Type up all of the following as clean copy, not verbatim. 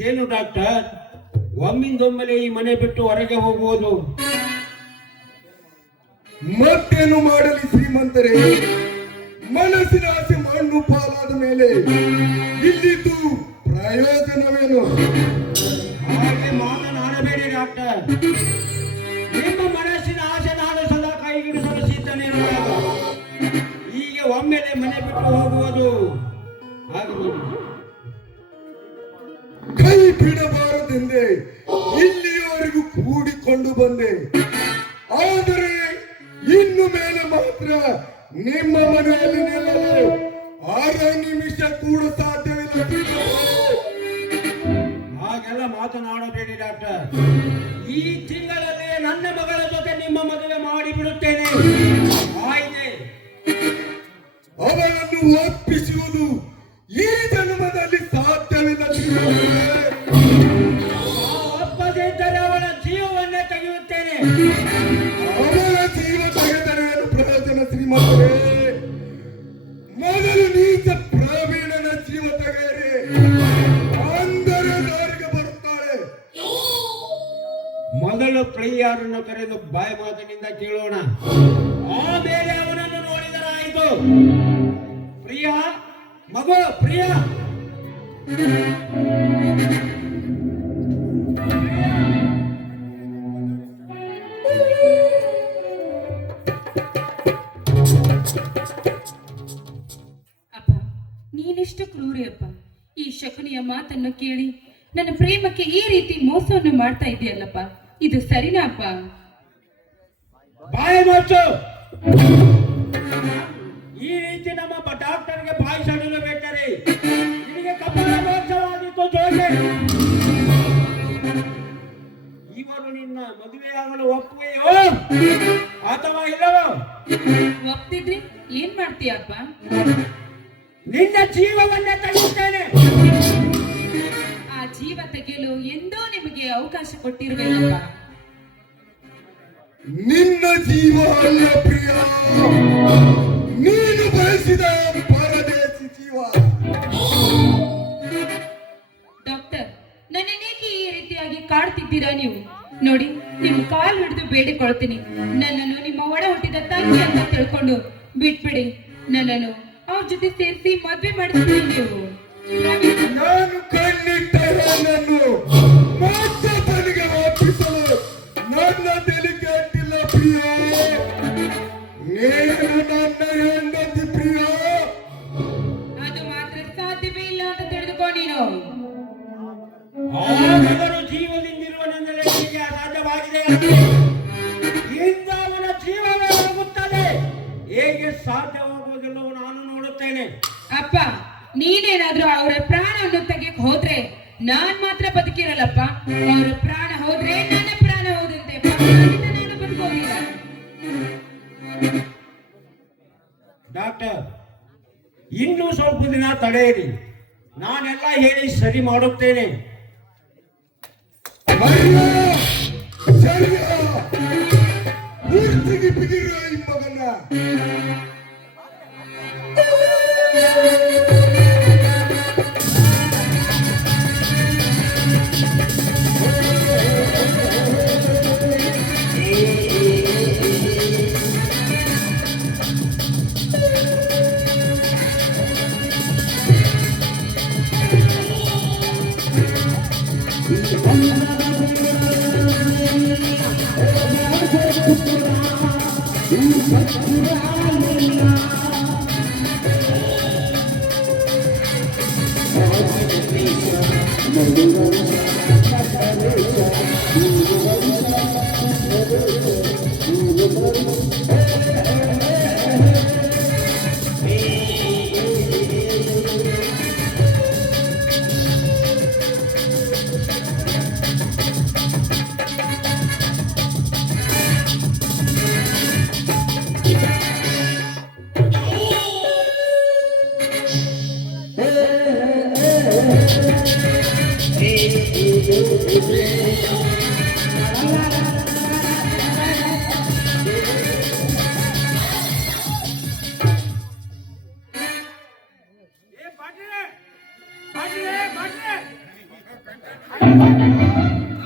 ಇದೇನು ಡಾಕ್ಟರ್, ಒಮ್ಮಿಂದೊಮ್ಮೆಲೆ ಈ ಮನೆ ಬಿಟ್ಟು ಹೊರಗೆ ಹೋಗುವುದು? ಮತ್ತೇನು ಮಾಡಲಿ ಶ್ರೀಮಂತರೇ, ಮನಸ್ಸಿನ ಆಸೆ ಮಣ್ಣು ಪಾಲಾದ ಮೇಲೆ ಇಲ್ಲಿದ್ದು ಪ್ರಯೋಜನವೇನು? ಹಾಗೆ ಮಾತನಾಡಬೇಡಿ ಡಾಕ್ಟರ್. ನಿಮ್ಮ ಮನಸ್ಸಿನ ಆಸೆ ನಾನು ಸದಾ ಕೈಗಿಡಿಸಲು ಸಿದ್ಧನಿರುವಾಗ ಹೀಗೆ ಒಮ್ಮೆಲೆ ಮನೆ ಬಿಟ್ಟು ಹೋಗುವುದು ಆಗುವುದು? ಕೈ ಬಿಡಬಾರದೆಂದೇ ಇಲ್ಲಿಯವರೆಗೂ ಕೂಡಿಕೊಂಡು ಬಂದೆ. ಆದರೆ ಇನ್ನು ಮೇಲೆ ಮಾತ್ರ ನಿಮ್ಮ ಮನೆಯಲ್ಲಿ ನಿಲ್ಲಲು 6 ನಿಮಿಷ ಕೂಡ ಸಾಧ್ಯವಿಲ್ಲ. ಹಾಗೆಲ್ಲ ಮಾತನಾಡಬೇಡಿ ಡಾಕ್ಟರ್. ಈ ತಿಂಗಳಲ್ಲಿ ನನ್ನ ಮಗಳ ಜೊತೆ ನಿಮ್ಮ ಮದುವೆ ಮಾಡಿಬಿಡುತ್ತೇನೆ. ಆಯ್ತೆ. ಅವಳನ್ನು ಒಪ್ಪಿಸುವುದು ಈ ಜನ್ಮದಲ್ಲಿ ಸಾಧ್ಯವಿಲ್ಲ. ಒಪ್ಪದಿದ್ದರೆ ಅವಳ ಜೀವವನ್ನೇ ತೆಗೆಯುತ್ತೇನೆ. ಅವಳ ಜೀವ ತೆಗೆದರೆ ಏನು ಪ್ರಯೋಜನ ಶ್ರೀಮಂತರೇ? ಮೊದಲು ನೀಚ ಪ್ರವೀಣನ ಜೀವ ತೆಗೆಯಿರಿ, ಅಂದರೆ ದಾರಿಗೆ ಬರುತ್ತಾಳೆ. ಮೊದಲು ಪ್ರಿಯರನ್ನು ಕರೆದು ಬಾಯಿ ಮಾತಿನಿಂದ ಕೇಳೋಣ, ಆಮೇಲೆ ಅವನನ್ನು ನೋಡಿದರಾಯಿತು. ಪ್ರಿಯ, ಮಗು ಪ್ರಿಯ. ಅಪ್ಪ, ನೀನೆಷ್ಟು ಕ್ರೂರಿ ಅಪ್ಪ. ಈ ಶಕುನಿಯ ಮಾತನ್ನು ಕೇಳಿ ನನ್ನ ಪ್ರೇಮಕ್ಕೆ ಈ ರೀತಿ ಮೋಸವನ್ನು ಮಾಡ್ತಾ ಇದೆಯಲ್ಲಪ್ಪ, ಇದು ಸರಿನಾ ಅಪ್ಪ? ಬಾಯಿ ಮಾತು. ಈ ರೀತಿ ನಮ್ಮ ಡಾಕ್ಟರ್ಗೆ ಬಾಯಿ ಸಡಲು ಬೇಕಾರೆ ನಿನಗೆ ಕಪಾಲ ಮೋಕ್ಷವಾಗಿತ್ತು ಜೋಗೆ. ಇವರು ನಿನ್ನ ಮದುವೆಯಾಗಲು ಒಪ್ಪುವೆಯೋ ಅಥವಾ ಇಲ್ಲವೋ? ಒಪ್ತಿದ್ರೆ ಏನ್ ಮಾಡ್ತೀಯಪ್ಪ? ನಿನ್ನ ಜೀವವನ್ನೇ ತೆಗೆಯುತ್ತೇನೆ. ಆ ಜೀವ ತೆಗೆಯಲು ಎಂದೋ ನಿಮಗೆ ಅವಕಾಶ ಕೊಟ್ಟಿರುವೆಯಲ್ಲಪ್ಪ. ನಿನ್ನ ಜೀವ ಅಲ್ಲ ಪ್ರಿಯ, ನೀನು ಬಯಸಿದ ಪರದೇಶಿ ಜೀವ. ಡಾಕ್ಟರ್, ನನ್ನನ್ನೇಕೆ ಈ ರೀತಿಯಾಗಿ ಕಾಡ್ತಿದ್ದೀರಾ ನೀವು? ನೋಡಿ, ನಿಮ್ ಕಾಲು ಹಿಡಿದು ಬೇಡಿಕೊಳ್ತೀನಿ, ನನ್ನನ್ನು ನಿಮ್ಮ ಒಡ ಹುಟ್ಟಿದ ತಂಗಿ ಅಂತ ತಿಳ್ಕೊಂಡು ಬಿಟ್ಬಿಡಿ. ನನ್ನನ್ನು ಅವ್ರ ಜೊತೆ ಸೇರಿಸಿ ಮದ್ವೆ ಮಾಡಿಸ್ತೀನಿ ನೀವು. ನಾನು ಕಣ್ಣಿಟ್ಟರೆ ನನ್ನು ಮತ್ತೆ ತನಗೆ ಒಪ್ಪಿಸಲು ನನ್ನ ತಲೆ ಕೆಟ್ಟಿಲ್ಲ ಪ್ರಿಯ. ನೀನು ನನ್ನ ಹೆಂಡತಿ ಪ್ರಿಯ. ಅದು ಮಾತ್ರ ಸಾಧ್ಯವೇ ಇಲ್ಲ ಅಂತ ತಿಳಿದುಕೋ ನೀನು. ಅವರು ಜೀವದಿಂದಿರುವ ನನ್ನಲ್ಲಿ ನಿಮಗೆ ಅಸಾಧ್ಯವಾಗಿದೆ. ಇಂದ ಅವನ ಜೀವವೇ ಹೋಗುತ್ತದೆ. ಹೇಗೆ ಸಾಧ್ಯವಾಗುವುದಿಲ್ಲವೋ ನಾನು ನೋಡುತ್ತೇನೆ. ಅಪ್ಪ, ನೀನೇನಾದ್ರೂ ಅವರ ಪ್ರಾಣವನ್ನು ತೆಗೆಯಕ್ ಹೋದ್ರೆ ನಾನ್ ಮಾತ್ರ ಬದುಕಿರಲ್ಲಪ್ಪ. ಅವರ ಪ್ರಾಣ ಹೋದ್ರೆ ನನ್ನ ಪ್ರಾಣ ಹೋದಂತೆ. ನಾನು ಬದುಕೋದಿಲ್ಲ. ಡಾಕ್ಟರ್, ಇನ್ನೂ ಸ್ವಲ್ಪ ದಿನ ತಡೆಯಿರಿ, ನಾನೆಲ್ಲ ಹೇಳಿ ಸರಿ ಮಾಡುತ್ತೇನೆ. ಪೂರ್ತಿಗೆ ಬಿಗಿರ ಈ ಮಗನ.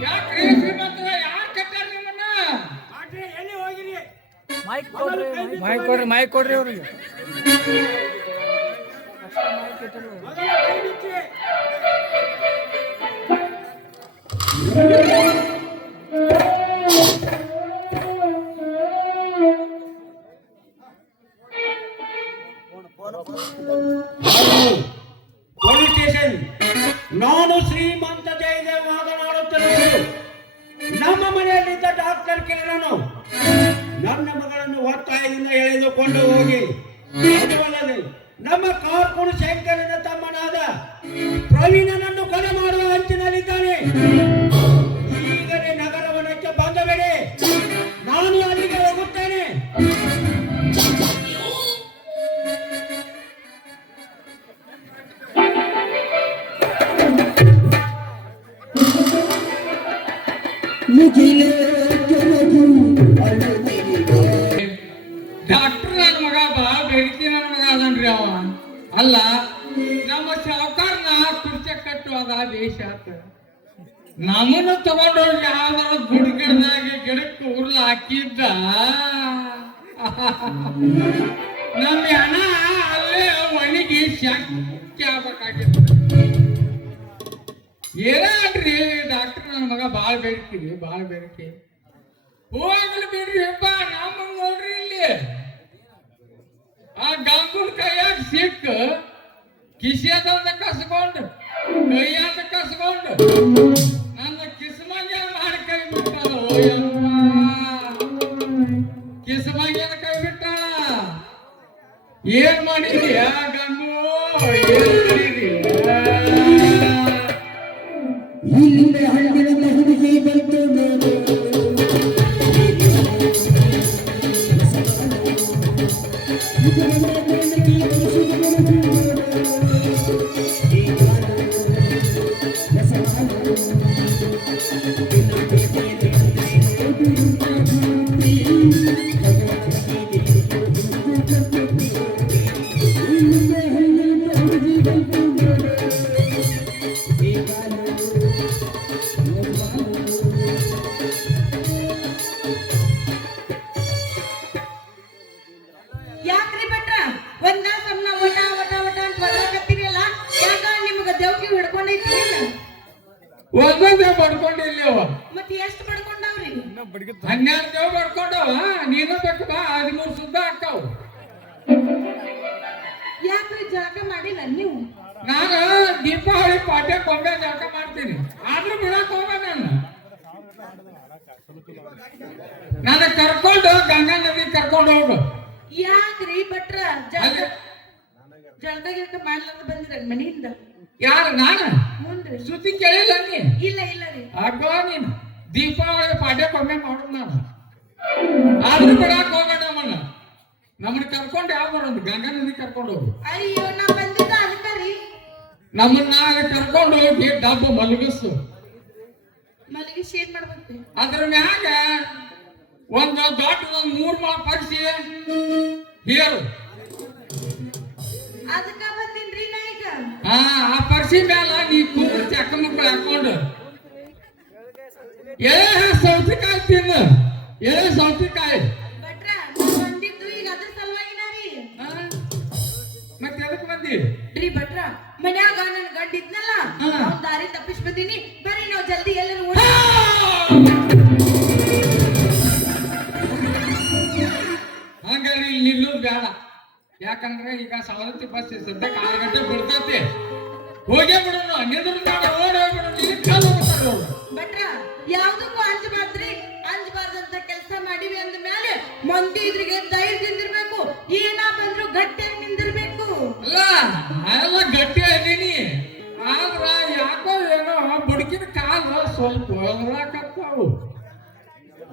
ಯಾಕ್ರಿ ಶ್ರೀಮಂತರ ಯಾರು ಕಟ್ಟಾರ ನಿಮ್ಮನ್ನ? ಆದ್ರೆ ಎಲ್ಲಿ ಹೋಗಿರಿ? ಮೈಕ್ ಕೊಡ್ರಿ ಅವ್ರಿಗೆ. ಮೊದಲು ಕೈ ಬಿಚ್ಚಿ. Police station. ನಾನು ಶ್ರೀಮಂತ ಜಯದೇವ್ ಮಾತನಾಡುತ್ತಿರುವುದು. ನಮ್ಮ ಮನೆಯಲ್ಲಿದ್ದ ಡಾಕ್ಟರ್ ಕಿರಣನು ನನ್ನ ಮಗಳನ್ನು ಒತ್ತಾಯದಿಂದ ಎಳೆದುಕೊಂಡು ಹೋಗಿ, ಅದು ಅಲ್ಲದೆ ನಮ್ಮ ಕಾರ್ಕುಣ ಶಂಕರನ ತಮ್ಮನಾದ ಪ್ರವೀಣನನ್ನು ಕೊಲೆ ಮಾಡುವ ಅಂಚಿನಲ್ಲಿದ್ದಾನೆ. ಈಗಲೇ ನಗರವನಕ್ಕೆ ಬಂದ ಬೇಡಿ, ನಾನು ಅಲ್ಲಿಗೆ ಹೋಗುತ್ತೇನೆ. ಡಾಕ್ಟರ್ ನನ್ನ ಮಗ ಬಾ ಬೆಳಿತಿ ನನ್ನ ಮಗ ಅದನ್ರಿ ಅವ. ಅಲ್ಲ ನಮ್ಮ ಸಾವುಕಾರನ ಕುರ್ಚೆ ಕಟ್ಟುವಾಗ ದೇಶ ಆತ. ನಮ್ಮನ್ನು ತಗೊಂಡೋಗಿ ಯಾವ್ದಾರ ಗುಡಿ ಗಿಡದಾಗಿ ಗಿಡಕ್ಕೆ ಉರ್ಲು ಹಾಕಿದ್ದ. ನಮ್ಮ ಹಣ ಅಲ್ಲೇ ಒಣಗಿ ಶಕ್ತಿ ಆಗ್ಬೇಕಾಗಿತ್ತು. ಏನಾದ್ರಿ ಡಾಕ್ಟರ್ ನನ್ನ ಮಗ ಬಾಳ ಬೇಡ್ತೀವಿ, ಬಾಳ ಬೇಡಿಕೆ. ಹೋಗ್ಲಿ ಬಿಡ್ರಿ ಅಪ್ಪ, ನಮ್ಮ ನೋಡ್ರಿ ಇಲ್ಲಿ ಆ ಗಂಗುನ್ ಕೈಯಾಗ ಸಿಕ್ಕ ಕಿಸೆದಂದ ಕಸ್ಕೊಂಡು ಕೈಯಾದ ಕಸ್ಕೊಂಡು ನನ್ನ ಕಿಸ್ಮಂಗ್ಯ ಮಾಡಿ ಕೈ ಬಿಟ್ಟಾಳ. ಕಿಸ್ಮಂಗ್ಯನ ಕೈ ಬಿಟ್ಟಾಳ. ಏನ್ ಮಾಡಿದ್ರಿ ಆ ಗಂಗು? ಏನ್ ಮಾಡಿದ್ರಿ? ಯಾಕ್ರಿ ಭಟ್ರ ಒಂದ ಸಮನ ಒಟ ಒಟ ಒಟ ಅಂತ ಬರಕತ್ತೀರಲ್ಲ? ಯಾಕ ನಿಮ್ಗ ದೇವ್ಕಿ ಹಿಡ್ಕೊಂಡೈತಿ? ಒಂದೊಂದೇ ಬಡ್ಕೊಂಡಿಲ್ಲ ಅವ. ಮತ್ತೆ ಎಷ್ಟು ಪಡ್ಕೊಂಡವ್ರಿ? 12 ದೇವ್ ಬಡ್ಕೊಂಡವ. ನೀನು ಬೇಕು ಬಾ, 13 ಸುದ್ದ ಹಾಕಾವು. ಯಾಕ್ರಿ ಜಾಗ ಮಾಡಿಲ್ಲ ನೀವು? ನಾನು ದೀಪಾವಳಿ ಪಾಠ್ಯಕ್ಕೆ ಒಮ್ಮೆ ಜಳಕ ಮಾಡ್ತೀನಿ, ಆದ್ರೂ ಬಿಡಕ್ ಹೋಗ. ನನ್ನ ಕರ್ಕೊಂಡು ಗಂಗಾ ನದಿ ಕರ್ಕೊಂಡು ಹೋಗು. ಯಾಕ್ರಿ ಭಟ್ರ ಜಳಕ ಗಿಳಕ ಮಾಡ್ಲಾರ್ದ ಬಂದಿರ ಮನೆಯಿಂದ? ಯಾರು? ನಾನು ಮುಂದ್ರಿ ಸುದ್ದಿ ಕೇಳಿಲ್ಲ ನೀ? ಇಲ್ಲ ಇಲ್ಲ ರೀ. ಆಗೋ ನೀನು ದೀಪಾವಳಿ ಪಾಠ್ಯಕ್ಕೆ ಒಮ್ಮೆ ಮಾಡೋದು ನಾನು, ಆದ್ರೂ ಬಿಡಕ್ ಹೋಗೋಣ. ನಮ್ಮನ್ನ ಕರ್ಕೊಂಡು ಯಾವ ಬರೋದು? ಗಂಗಾ ನದಿ ಕರ್ಕೊಂಡು ಹೋಗು. ಅಯ್ಯೋ ನಾ ಬಂದಿದ್ದ ಅದಕ್ಕ ರೀ. ನಮ್ಮನ್ನ ಕರ್ಕೊಂಡು ಹೋಗಿ ಡಬ್ಬ ಮಲಗಿಸು. ಮಲಗಿಸಿ ಏನ್ ಮಾಡ್ಬೇಕು? ಅದ್ರ ಮ್ಯಾಗ ಒಂದು ದೊಡ್ಡ 3 ಮೊಳ ಪರಿಸಿ ಹೇರು. ಅದಕ್ಕ ಬಂದಿನ್ರಿ ನಾ ಈಗ. ಆ ಪರಿಸಿ ಮ್ಯಾಲ ನೀ ಕೂತು ಚಕ್ಕ ಮಕ್ಕಳು ಹಾಕೊಂಡು ಸೌತೆಕಾಯಿ ತಿನ್ನು. ಸೌತೆಕಾಯಿ ಭಟ್ರ ನಾ ಬಂದಿದ್ದು ಈಗ ಅದ್ರ ಸಲುವಾಗಿನ ರೀ. ಮತ್ತೆ ಎದಕ್ ಬಂದಿ? ರೀ ಭಟ್ರ ಮನ್ಯಾಗ ನನ್ ಗಂಡ ಇದ್ನಲ್ಲ, ಅವ್ನ್ ದಾರಿ ತಪ್ಪಿಸ್ ಬಂದೀನಿ. ಬರ್ರಿ ನಾವ್ ಜಲ್ದಿ ಎಲ್ಲರೂ ಓಡಿ. ಹಂಗಾರೆ ಇಲ್ಲಿ ನಿಲ್ಲೋದು ಬೇಡ. ಯಾಕಂದ್ರೆ ಈಗ ಸವಲತ್ತಿ ಬಸ್ ಸದ್ಯಕ್ಕೆ 6 ಗಂಟೆ ಬಿಡ್ತೈತಿ. ಹೋಗೇ ಬಿಡೋಣ. ನಿಂದ್ರು ಬೇಡ, ಓಡಿ ಹೋಗ್ಬಿಡೋಣ. ಇಲ್ಲಿ ಕಾಲು ಹೋಗ್ತಾರೆ ಅವ್ರು. ಭಟ್ರ ಯಾವ್ದಕ್ಕೂ ಅಂಜಬಾರ್ದ್ರಿ. ಅಂಜಬಾರ್ದಂತ ಕೆಲಸ ಮಾಡಿವಿ ಅಂದ ಮೇಲೆ ಮಂದಿ ಇದ್ರಿಗೆ ಧೈರ್ಯದಿಂದಿರ್ಬೇಕು. ಏನ ಬಂದ್ರು ಗಟ್ಟಿಯಾಗಿ ನಿಂದಿರ್ಬೇಕು. ಅಲ್ಲ ಗಟ್ಟಿ ಅದೀನಿ, ಆದ್ರ ಯಾಕೋ ಏನೋ ಬುಡಕಿನ ಕಾಲು ಸ್ವಲ್ಪ ಹೊರಕತ್ತಾವು.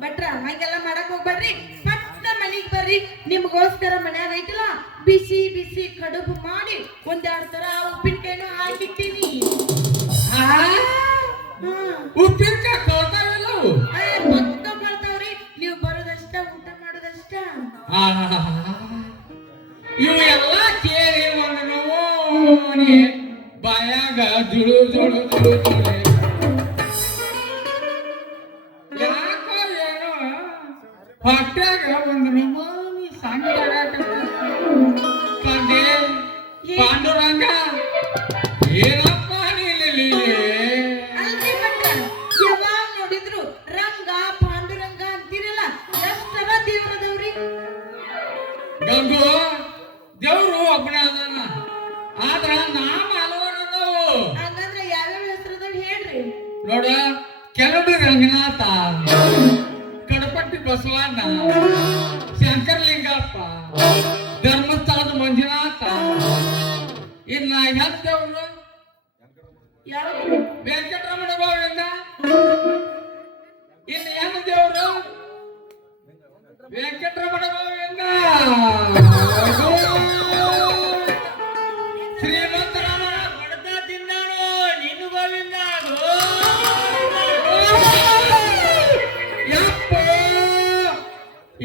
ಭಟ್ರ ಹಂಗೆಲ್ಲ ಮಾಡಕ್ ಹೋಗ್ಬೇಡ್ರಿ. ಪಟ್ಟ ಮನಿಗ್ ಬರ್ರಿ. ನಿಮ್ಗೋಸ್ಕರ ಮನ್ಯಾಗ ಐತಿಲ್ಲ ಬಿಸಿ ಬಿಸಿ ಕಡುಬು ಮಾಡಿ 1-2 ತರ ಉಪ್ಪಿನಕಾಯಿನೂ ಹಾಕಿಟ್ಟಿನಿ. ಉಪ್ಪಿನಕಾಯಿ ಕೊಡ್ತಾವಲ್ಲ ಪಕ್ಕ ಬರ್ತಾವ್ರಿ. ನೀವು ಬರೋದಷ್ಟ, ಊಟ ಮಾಡೋದಷ್ಟ. ಇವು ಎಲ್ಲ ಕೇಳಿ ಒಂದು ನೋವು ಬಾಯಾಗ ಜುಳು ಜುಳು ಜುಳು ಜುಳು ಒಂದು ನಮೂನಿ ಸಂಗಡ ತಂದೆ ಪಾಂಡುರಂಗ ಏನಪ್ಪ ನೀಲಿ ಅಲ್ರಿ ಭಟ್ರ, ಯಾವಾಗ ನೋಡಿದ್ರು ರಂಗ ಪಾಂಡುರಂಗ ಅಂತೀರಲ್ಲ, ಎಷ್ಟರ ದೇವ್ರದವ್ರಿ? ಗಂಗು ದೇವ್ರು ಒಬ್ಬನೇ ಅದಾನ, ಆದ್ರ ನಾಮ ಹಲವಾರದವು. ಹಂಗಂದ್ರೆ ಯಾವ್ಯಾವ ಹೆಸರದವ್ ಹೇಳ್ರಿ. ನೋಡ, ಕೆರಡು ರಂಗನಾಥ, ಕಡಪಟ್ಟಿ ಬಸವಣ್ಣ, ಶಂಕರಲಿಂಗಪ್ಪ, ಧರ್ಮಸ್ಥಳದ ಮಂಜುನಾಥ. ಇನ್ನ ಎಂತವ್ರು ಯಾವ್ದು? ವೆಂಕಟರಮಣ ಗೋವಿಂದ. ಇನ್ನು ಏನು ದೇವರು? ವೆಂಕಟರಮಣ ಗೋವಿಂದ. ಶ್ರೀಮಂತರಾಮನ ಬಡತ ತಿಂದಾನು ನಿನ್ನ ಗೋವಿಂದ. ಯಪ್ಪ,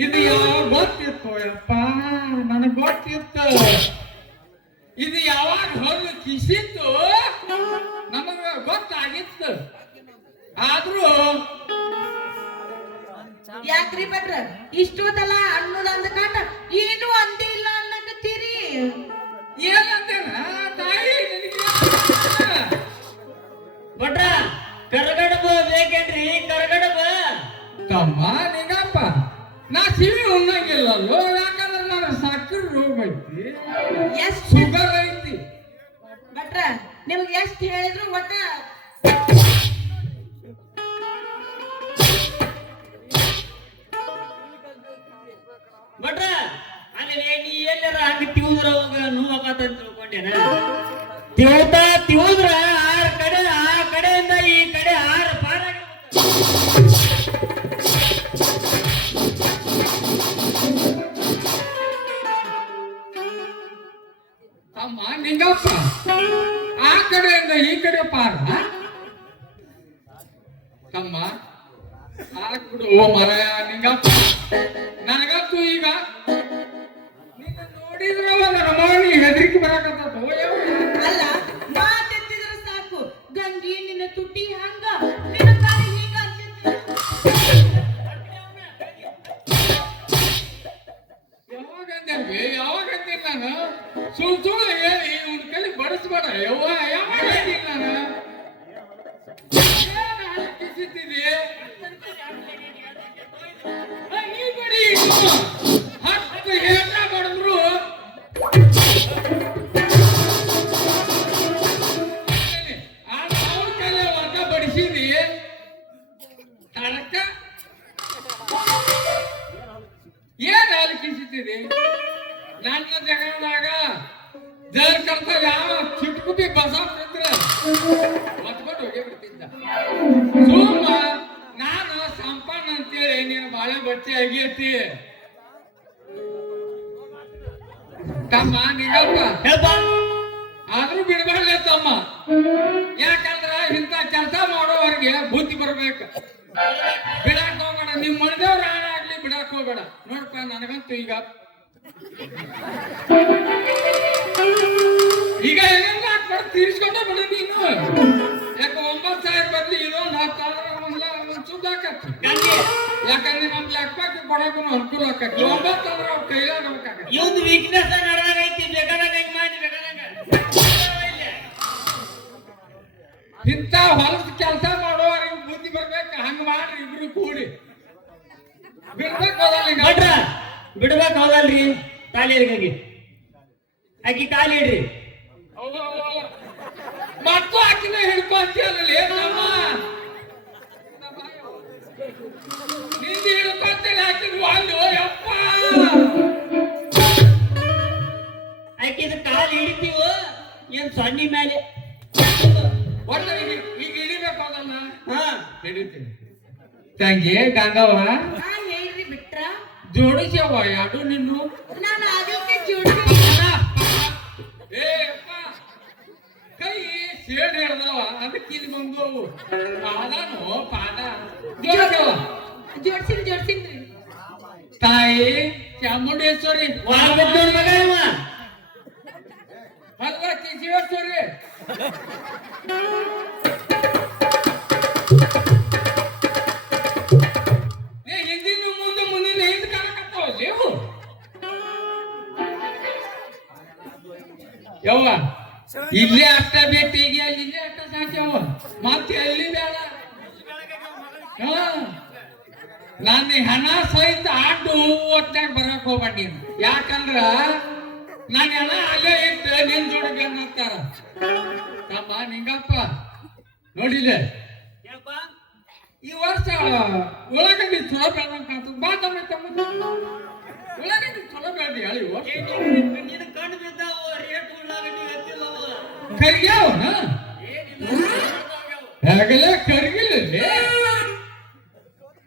ಇದು ಯಾವ ಗೊತ್ತಿತ್ತು ಯಪ್ಪ, ನನಗ್ ಗೊತ್ತಿತ್ತು. ಇದು ಯಾವಾಗ ಹೊರಗೆ ಕಿಸಿತ್ತು ನಮಗ ಗೊತ್ತಾಗಿತ್ತು. ಆದ್ರೂ ಯಾಕ್ರಿ ಭಟ್ರ, ಇಷ್ಟೊತ್ತಲ್ಲ ಅನ್ನೋದು ಅಂದಕಾಟ ಏನು ಅಂದೇ ಇಲ್ಲ ಅನ್ನಕತ್ತೀರಿ? ಏನಂತೇನ ತಾಯಿ ನಿನಗೆ? ಭಟ್ರ ಕರಗಡಬ ಬೇಕೇನ್ರಿ? ಕರಗಡಬ ತಮ್ಮ ನಿಂಗಪ್ಪ, ನಾ ಸಿವಿ ಉಣ್ಣಂಗಿಲ್ಲಲ್ಲೋ, ಯಾಕಂದ್ರೆ ನನ್ನ ಸಕ್ಕರೆ ರೋಗ ಐತಿ, ಎಷ್ಟ್ ಶುಗರ್ ಐತಿ. ಭಟ್ರ ನಿಮ್ಗೆ ಎಷ್ಟ್ ಹೇಳಿದ್ರು ಒಟ್ಟ ಭಟ್ರ ಅಲ್ಲಿ ನೀ ಎಲ್ಲಾರ ಹಂಗ ತಿವುದ್ರ ನೋವಾಗತ್ತ ಅಂತ ತಿಳ್ಕೊಂಡೇನ? ತಿವುದ್ರ ಆರ್ ಕಡೆ, ಆ ಕಡೆಯಿಂದ ಈ ಕಡೆ ಆರು ಪಾರಾಗಿರ್ಬೇಕು. ತಮ್ಮ ನಿಂಗಪ್ಪ, ಆ ಕಡೆಯಿಂದ ಈ ಕಡೆ ಪಾರ. ತಮ್ಮ ಹಾಕ್ಬಿಡು ಓ ಮರಯ ನಿಂಗಪ್ಪ. ನನಗಂತೂ ಈಗ ನಿನ್ನ ನೋಡಿದ್ರೆ ಒಂದು ನಮೂನಿ ಹೆದರಿಕೆ ಬರಕತ್ತದ. ಅಲ್ಲ, ಮಾತೆತ್ತಿದ್ರೆ ಸಾಕು ಗಂಗಿ ನಿನ್ನ ತುಟಿ ಹಂಗ, ನಿನ್ನ ಕಾಲಿ ಹೀಗ ಯಾವಾಗಂದೇವಿ ಯಾವಾಗಂತೀನಿ ನಾನು? ಸುಳ್ಳು ಹೇಳಿ ಇವ್ನ ಕೈಲಿ ಬಡಿಸ್ಬೇಡ ಯವ್ವ. ಯಾವಾಗಂತೀನಿ ನಾನು? ಏನು ಹಲಕಿಸಿದ್ದೀರಿ? ನೀ ಬಡಿ ಇನ್ನು. 10 ಏಟ ಬಡಿದ್ರು ಅವ್ರ ಕೈಲಿ ವರ್ಗ ಬಡಿಸಿದಿ ತರಕ ಏನ್ ಆಲಕಿಸಿದ್ದೀರಿ? ನನ್ನ ಜಗದಾಗ ಜರ್ ಕರ್ತ ಯಾವ ಚಿಟ್ಕುಟಿ ಬಸಾಬಿಟ್ಟಿದ್ರ ಮತ್ಕೊಂಡು ಹೋಗಿ ಬಿಡ್ತಿದ್ದ. ಸುಮ್ಮ ನಾನು ಸಂಪನ್ನ ಅಂತೇಳಿ ನೀನು ಬಾಳೆ ಬಚ್ಚೆ ಆಗೈತಿ. ತಮ್ಮ ನಿಂಗಪ್ಪ, ಹೇಳ್ಪ ಆದ್ರೂ ಬಿಡಬಾರ್ಲೆ ತಮ್ಮ. ಯಾಕಂದ್ರ ಇಂಥ ಕೆಲಸ ಮಾಡೋವರೆಗೆ ಬುದ್ಧಿ ಬರ್ಬೇಕು. ಬಿಡಾಕ್ ಹೋಗ್ಬೇಡ, ನಿಮ್ ಮನೆದೇವ್ರ ಆಗ್ಲಿ ಬಿಡಾಕ್ ಹೋಗ್ಬೇಡ. ನೋಡಪ್ಪ, ನನಗಂತೂ ಈಗ ಹೆಂಗ ತೀರಿಸ್ಕೊಂಡೇ ಬಿಡ ನೀನು. ಯಾಕ 9,000 ಬದ್ಲಿ ಇದೊಂದು 10,000 ಒಂದ್ ಸುದ್ದ ಆಕತ್ತಿ. ಯಾಕಂದ್ರೆ ನಮ್ ಲೆಕ್ಕಕ್ಕೆ ಕೊಡೋಕು ಅನುಕೂಲ ಆಕತ್ತಿ. 9 ಅಂದ್ರೆ ಅವ್ರ ಕೈಲಾಗ ಹೋಗ್ಬೇಕಾಗತ್ತೆ. ಇವಂದು ವೀಕ್ನೆಸ್ ನಡೆದಾಗೈತಿ. ಬೇಕಾದಾಗ ಹೆಂಗ್ ಮಾಡಿ ಬೇಕಾದಾಗ ಇಂಥ ಹೊಲದ ಕೆಲಸ ಮಾಡೋರಿಗೆ ಬುದ್ಧಿ ಬರ್ಬೇಕು. ಹಂಗ ಮಾಡ್ರಿ ಇಬ್ರು ಕೂಡಿ. ಬಿಡ್ಬೇಕು ಹೋದಲ್ಲ ಈಗ. ಭಟ್ರ ಬಿಡ್ಬೇಕು ಹೌದಲ್ರಿ? ತಾಲಿಯರ್ಗಾಗಿ ಆಕಿ ಕಾಲಿ ಇಡ್ರಿ. ಮತ್ತು ಆಕಿನ ಹಿಡ್ಕೊಂತೀಯಲ್ಲ ನಮ್ಮ ನಿಂದು ಹಿಡ್ಕೊಂತೇನೆ ಹಾಕಿದ್ವು ಅಲ್ಲೋ ಯಪ್ಪ. ಆಕಿದ ಕಾಲು ಹಿಡಿತೀವ ಏನ್ ಸೊನ್ನಿ ಮೇಲೆ ಒಟ್ಟ ಈಗ ಹಿಡಿಬೇಕು ಅದನ್ನ. ಹಾ ಹಿಡಿತೀನಿ ತಂಗಿ ಗಂಗವ್ವ. ಹೇಳ್ರಿ ಬಿಟ್ರ, ಜೋಡಿಸ್ಯವ್ವ ಎರಡು ನಿನ್ನು. ನಾನು ಆಗಕ್ಕೆ ಜೋಡಿ ಏ ಅಪ್ಪ, ಕೈ ಸೇಡ್ ಹಿಡ್ದವ ಅದಕ್ಕೆ ಇಲ್ಲಿ ಬಂದವು. ಪಾದನು ಪಾದ ಜೋಡಿಸ್ಯವ್ವ. ಜೋಡ್ಸಿನ್ರಿ. ತಾಯಿ ಚಾಮುಂಡೇಶ್ವರಿ ಒಳಬಿದ್ದವನ್ ಮಗ ಇವ. ಭಗವತಿ ಶಿವೇಶ್ವರಿ. ಹಿಂದಿನ ಮುಂದೆ ಮುಂದಿನ ಹಿಂದ್ ಕಾಣಕತ್ತವ. ಇಲ್ಲೇ ಅಷ್ಟ ಭೇಟಿಗೆ ಅಲ್ಲಿ ಇಲ್ಲೇ ಅಷ್ಟ ಸಾಕ್ಯಾವ ಮತ್ತೆ ಎಲ್ಲಿ ಬೇಡ ನಾನು ಹಣ ಸಹಿತ ಆಟು ಹೊತ್ನಾಗ ಬರಕ್ ಹೋಗ್ಬೇಡ ನೀನು ಯಾಕಂದ್ರ ನಾನು ಹಣ ಅಲ್ಲೇ ಇಟ್ಟು ನಿನ್ ಜೋಡಿ ಅಂತಾರ ತಮ್ಮ ನಿಂಗಪ್ಪ ನೋಡಿಲ್ಲ ಈ ವರ್ಷ ಉಳ್ಳಾಗಡ್ಡಿ ಚಲೋ ಬೆಳ್ದಂಗ್ ಕಾಣ್ತದ ಬಾ ತಮ್ಮ ತಮ್ಮ ಉಳ್ಳಾಗಡ್ಡಿ ಚಲೋ ಬೆಳ್ದಿ ಹೇಳಿ ನಿನ್ನ ಕಣ್ಣು ಬಿದ್ದಾವ ರೇಟ್ ಉಳ್ಳಾಗಡ್ಡಿ ಹತ್ತಿಲ್ಲವ ಕರಿಗ್ಯಾವನ ಹೇಗಲ್ಲ ಕರಿಗಿಲ್ಲ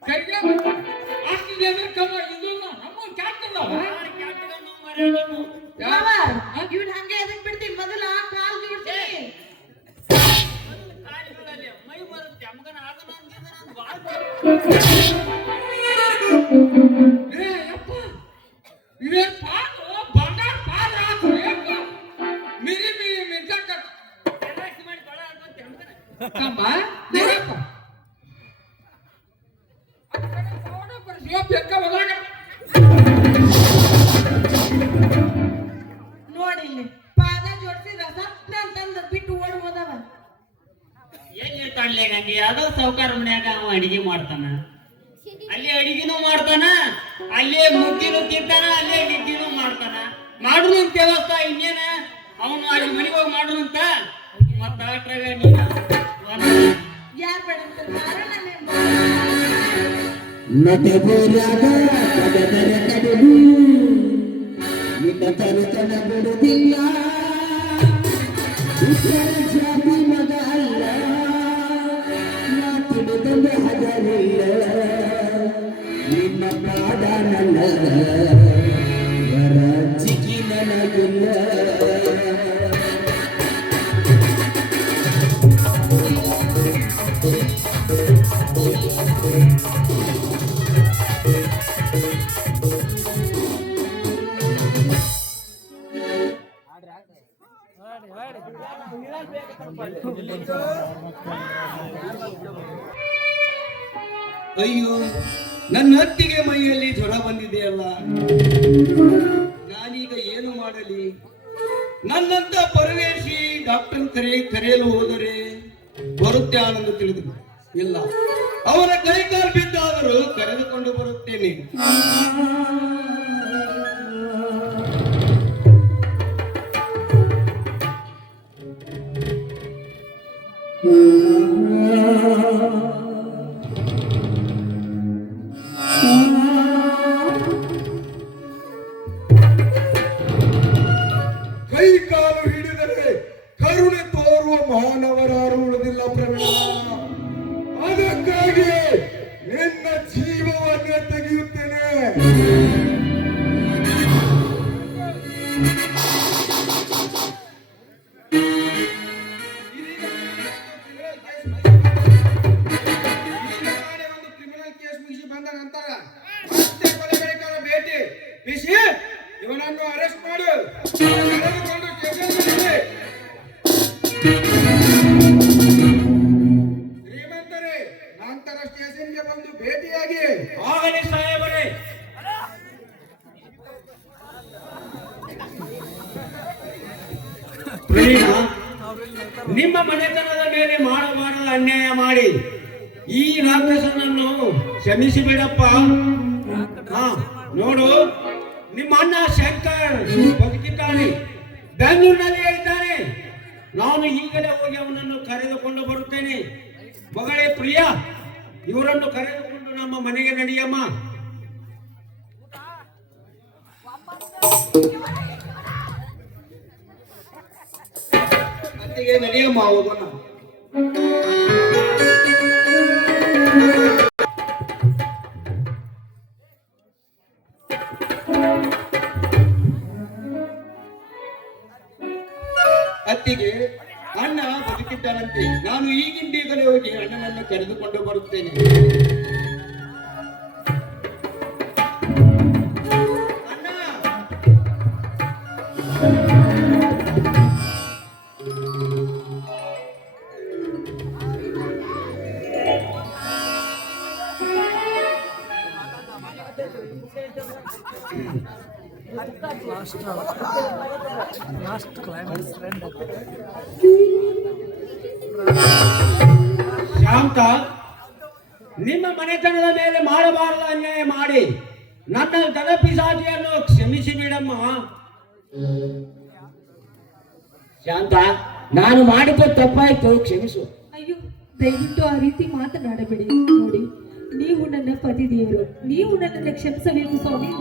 ಕರಿಗ್ಯಾವ ಅಷ್ಟು ಜನ ಕಮ್ಮ ಇದು ನಮ್ಮ ಕ್ಯಾಟದವ ಇವ್ನ ಹಂಗೆ ಅದಕ್ಕೆ ಬಿಡ್ತೀನಿ ಮೊದಲ ಕಾಲ್ ಜೋಡ್ತೀನಿ ಮೈ ಬರುತ್ತೆ ಅಮ್ಮಗನ ಆಗನ ಅಪ್ಪ ಇವೇ ಪಾಲು ಬಂಗಾರ ಪಾಲ ಮಿರಿ ಮಿರಿ ಮಿಂಚಕ ಮಾಡಿ ಕೊಳ ಆಗ್ತದೆ ಅಮ್ಮಗನ ತಮ್ಮ ದೇವಪ್ಪ ನೋಡಿ ಇಲ್ಲಿ ಪಾದ ಜೋಡಿಸಿದ ಸಪ್ನ ಅಂತಂದು ಬಿಟ್ಟು ಓಡ್ ಹೋದವ ಏನ್ ಹೇಳ್ತಾಡ್ಲೆ ನಂಗೆ ಯಾವ್ದೋ ಸಾವುಕಾರ ಮನ್ಯಾಗ ಅವ ಅಡಿಗೆ ಮಾಡ್ತಾನ ಅಲ್ಲಿ ಅಡಿಗೆನೂ ಮಾಡ್ತಾನ ಅಲ್ಲೇ ಮುದ್ದಿನೂ ತಿಂತಾನ ಅಲ್ಲೇ ನಿದ್ದಿನೂ ಮಾಡ್ತಾನ ಮಾಡ್ರು ಅಂತ ವ್ಯವಸ್ಥೆ ಇನ್ನೇನ ಅವನು ಅಲ್ಲಿ ಮನೆಗೆ ಹೋಗಿ ಮಾಡ್ರು ಅಂತ ಮತ್ತ ಅಷ್ಟ್ರಾಗ ಯಾರ್ ಬೇಡ ಅಂತಾರ ನಟಗೋರಾಗ ಕಡದರ ಕಡಲು ನಿನ್ನ ತರುತನ ಬಿಡುವುದಿಲ್ಲ ಇತರ ಜಾತಿ ಮಗ ಅಲ್ಲ ನಾ ತಿಳಿದಂದ ಹಗಲಿಲ್ಲ ನಿನ್ನ ಪಾದ ನನ್ನ ಚಿಕ್ಕಿ ನನಗಿಲ್ಲ ಅಯ್ಯೋ ನನ್ನ ಹತ್ತಿಗೆ ಮೈಯಲ್ಲಿ ಜ್ವರ ಬಂದಿದೆಯಲ್ಲ ನಾನೀಗ ಏನು ಮಾಡಲಿ ನನ್ನಂತ ಪರವೇಶಿ ಡಾಕ್ಟರ್ ಕರೆಯಲು ಹೋದರೆ ಬರುತ್ತೆ ಆನಂದ ತಿಳಿದು ಇಲ್ಲ ಅವರ ಕೈಕಾಲು ಬಿದ್ದಾದರೂ ಕರೆದುಕೊಂಡು ಬರುತ್ತೇನೆ ಕೈ ಕಾಲು ಹಿಡಿದರೆ ಕರುಣೆ ತೋರುವ ಮಾನವರಾರು ಉಳಿದಿಲ್ಲ ಪ್ರವೀಣ ಅದಕ್ಕಾಗಿ ನಿನ್ನ ಜೀವವನ್ನೇ ತೆಗೆಯುತ್ತೇನೆ ಒಂದು ಕ್ರಿಮಿನಲ್ ಕೇಸ್ ಮುಗಿಸಿ ಬಂದ ನಂತರ ಮತ್ತೆ ಕೊಲೆಗಡಿಕರ ಭೇಟಿ ಬಿಸಿ ಇವನನ್ನು ಅರೆಸ್ಟ್ ಮಾಡು ಕರೆದುಕೊಂಡು ಸ್ಟೇಷನ್ನಲ್ಲಿ ಶ್ರೀಮಂತರೇ ನಂತರ ಸ್ಟೇಷನ್ಗೆ ಬಂದು ಭೇಟಿಯಾಗಿ ಆಗಲಿ ಸಾಹೇಬರೇ ನಿಮ್ಮ ಮನೆತನದ ಮೇಲೆ ಮಾಡಬಾರದ ಅನ್ಯಾಯ ಮಾಡಿ ಈ ರಾಕ್ಷಸನನ್ನು ಕ್ಷಮಿಸಿ ಬಿಡಪ್ಪ ಹಾ ನೋಡು ನಿಮ್ಮ ಅಣ್ಣ ಶಂಕರ್ ಬದುಕಿದ್ದಾನೆ ಬೆಂಗಳೂರಿನಲ್ಲಿ ಇದ್ದಾನೆ ನಾನು ಈಗಲೇ ಹೋಗಿ ಅವನನ್ನು ಕರೆದುಕೊಂಡು ಬರುತ್ತೇನೆ ಮಗಳೇ ಪ್ರಿಯಾ ಇವರನ್ನು ಕರೆದುಕೊಂಡು ನಮ್ಮ ಮನೆಗೆ ನಡಿಯಮ್ಮ ಅತ್ತಿಗೆ ನಡೆಯಮ್ಮ ಹೋಗೋಣ ಅತ್ತಿಗೆ ಅಣ್ಣ ಬದುಕಿದ್ದಾನಂತೆ ನಾನು ಈಗಿಂದೀಗಲೇ ಹೋಗಿ ಅಣ್ಣನನ್ನು ಕರೆದುಕೊಂಡು ಬರುತ್ತೇನೆ ಅಣ್ಣ ಲಾಸ್ಟ್ ಕ್ಲೈಮ್ಯಾಕ್ಸ್ ಫ್ರೆಂಡ್ ಶಾಂತ, ನಿಮ್ಮ ಮನೆತನದ ಮೇಲೆ ಮಾಡಬಾರದ ಅನ್ಯಾಯ ಮಾಡಿ ನನ್ನ ದನ ಪಿಸಾಚಿಯನ್ನು ಕ್ಷಮಿಸಿ ಬಿಡಮ್ಮ. ಶಾಂತ, ನಾನು ಮಾಡಿದ ತಪ್ಪಾಯ್ತು, ಕ್ಷಮಿಸು. ಅಯ್ಯೋ, ದಯವಿಟ್ಟು ಆ ರೀತಿ ಮಾತನಾಡಬೇಡಿ. ನೋಡಿ, ನೀವು ನನ್ನ ಪತಿದೇವರು, ನೀವು ನನ್ನನ್ನು ಕ್ಷಮಿಸಬೇಕು ಸ್ವಾಮಿ.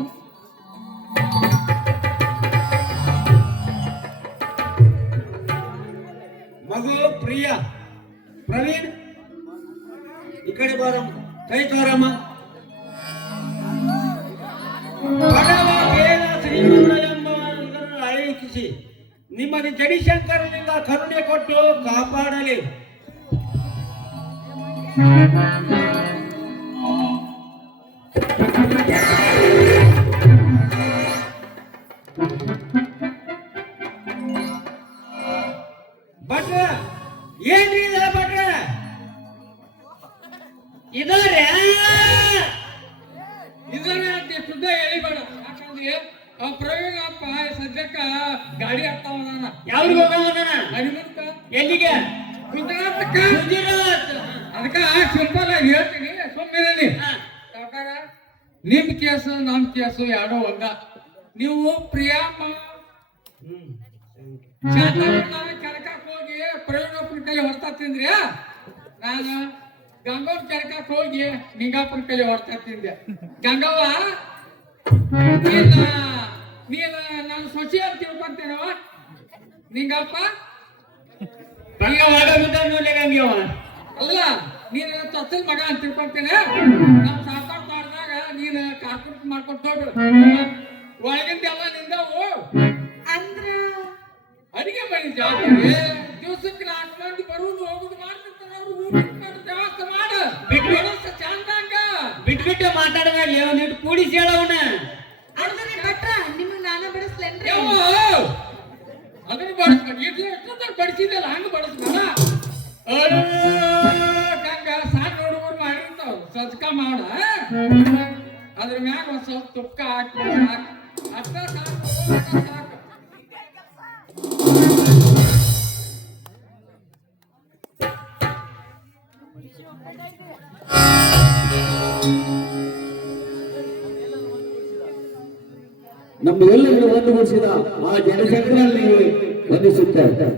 ಮಗು ಪ್ರಿಯ, ಪ್ರವೀಣ್ ಈ ಕಡೆ ಬಾರಮ್ಮ, ಕೈ ತೋರಮ್ಮ. ಬಡವ ಬೇಡ ಶ್ರೀಮಂತ ಎಂಬ ಇದನ್ನು ಅಳವಡಿಸಿ ನಿಮಗೆ ಜಡಿಶಂಕರನಿಂದ ಕರುಣೆ ಕೊಟ್ಟು ಕಾಪಾಡಲಿ. ಭಟ್ರ, ಏನ್ರಿ ಇದ ಭಟ್ರ? ಇದಾರೆ ಇದನ್ನ ಶುದ್ಧ ಎಳಿಬೇಡ. ಯಾಕಂದ್ರೆ ಆ ಪ್ರವೀಣ್ ಅಪ್ಪ ಸದ್ಯಕ್ಕ ಗಾಡಿ ಆಗ್ತಾವದಾನ. ಯಾವ್ರಿಗೆ ಹೋಗವನ? ಹರಿಮಂತ ಎಲ್ಲಿಗೆ? ಗುಜರಾತಕ್ಕ. ಗುಜರಾತ್. ಅದಕ್ಕ ಸಿಂಪಲ್ ಆಗಿ ಹೇಳ್ತೀನಿ, ಸುಮ್ಮನೆ ಸಾವ್ಕಾರ. ನಿಮ್ ಕೇಸು ನಮ್ ಕೇಸು ಎರಡೋ ಒಂದ. ನೀವು ಪ್ರಿಯಮ್ಮ ಕೆಳಕಕ್ ಹೋಗಿ ಪ್ರವೀಣಪ್ಪನ ಕೈ ಹೊಡ್ತಾ ತಿಂದ್ರಿ, ನಾನು ಗಂಗವ್ವ ಕೆಳಕಕ್ ಹೋಗಿ ನಿಂಗಪ್ಪನ ಕೈ ಹೊಡ್ತಾ ತಿಂದೆ. ಗಂಗವ್ವ, ನೀನ ನಾನು ಸೊಸಿ ಅಂತ ತಿಳ್ಕೊಂತೇನವ. ನಿಂಗಪ್ಪ ಹಂಗ ಒಳ ಬಿದ್ದ ನೋಡ್ಲಿಕ್ಕೆ ಅಲ್ಲ, ನೀನು ತೊತ್ತಲ್ ಮಗ ಅಂತ ತಿಳ್ಕೊಂತೇನೆ. ನಾವು ಸಾಕಾಟ್ ಮಾಡಿದಾಗ ನೀನು ಕಾರ್ಪೊರೇಟ್ ಮಾಡ್ಕೊಂಡು ಹೋಗ್ಬಿಡು. ಒಳಗಿಂದ ಎಲ್ಲ ನಿಂದವು. ಅಂದ್ರ ಅಡಿಗೆ ಮನೆ ಜಾತ್ರೆ ದಿವಸಕ್ಕೆ 4 ಮಂದಿ ಬರುವುದು ಹೋಗುದು ಮಾಡ್ತಿರ್ತಾರೆ. ಅವ್ರು ವ್ಯವಸ್ಥೆ ಮಾಡು, ವ್ಯವಸ್ಥೆ ಚಂದಂಗ ಬಿಟ್ಬಿಟ್ಟು ಮಾತಾಡಬೇಡಿ, ಒಂದಿಟ್ಟು ಕೂಡಿಸಿ ಹೇಳವನ. ಅಂದ್ರೆ ಭಟ್ರ, ನಿಮಗೆ ನಾನ ಬಿಡಿಸ್ಲೇನ್ರಿ? ಅದನ್ನ ಬಡಿಸ್ಕೊಂಡು ಎಷ್ಟೊತ್ತಾಗ ಬಡಿಸಿದಲ್ಲ ಹಂಗ ಬಡಿಸ್ಬೇಡ. ಹಂಗ ಸಾಕು ಹುಡುಗರು ಮಾಡಿರ್ತಾವ ಸಜ್ಕ ಮಾಡ, ಅದ್ರ ಮ್ಯಾಗ ಒಂದ್ ಸ್ವಲ್ಪ ತುಪ್ಪ ಹಾಕಿ ಸಾಕು, ಅಷ್ಟ ಸಾಕು. ನಮ್ಮೆಲ್ಲರನ್ನು ಒಂದುಗೂಡಿಸಿದ ಆ ಜನಶಂಕರನಿಗೆ ವಂದಿಸುತ್ತಾರೆ.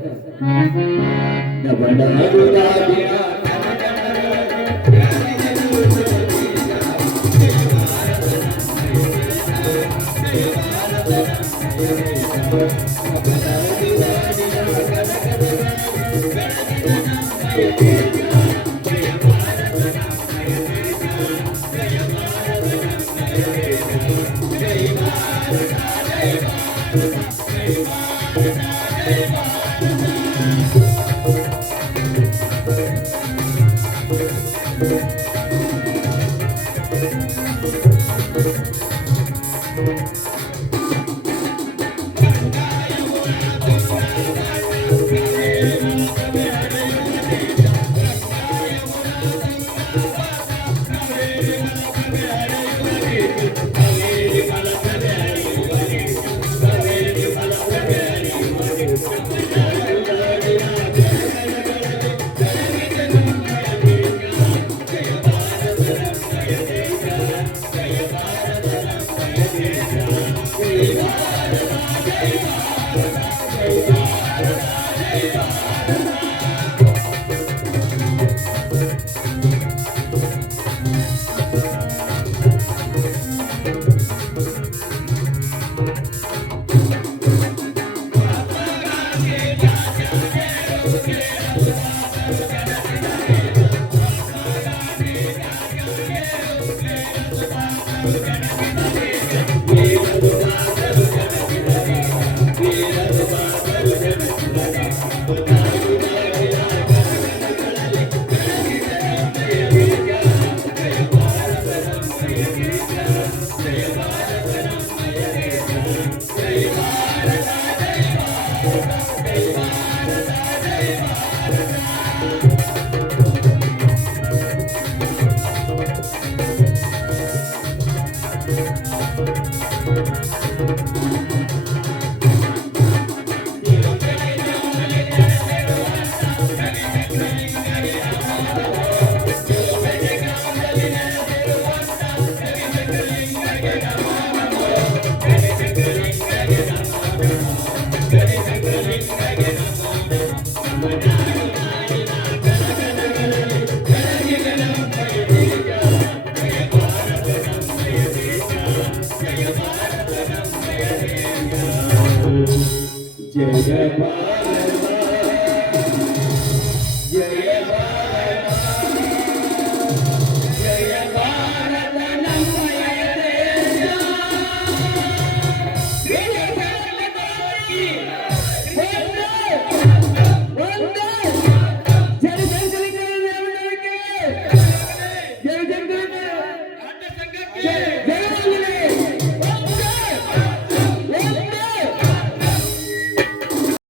ಜಯ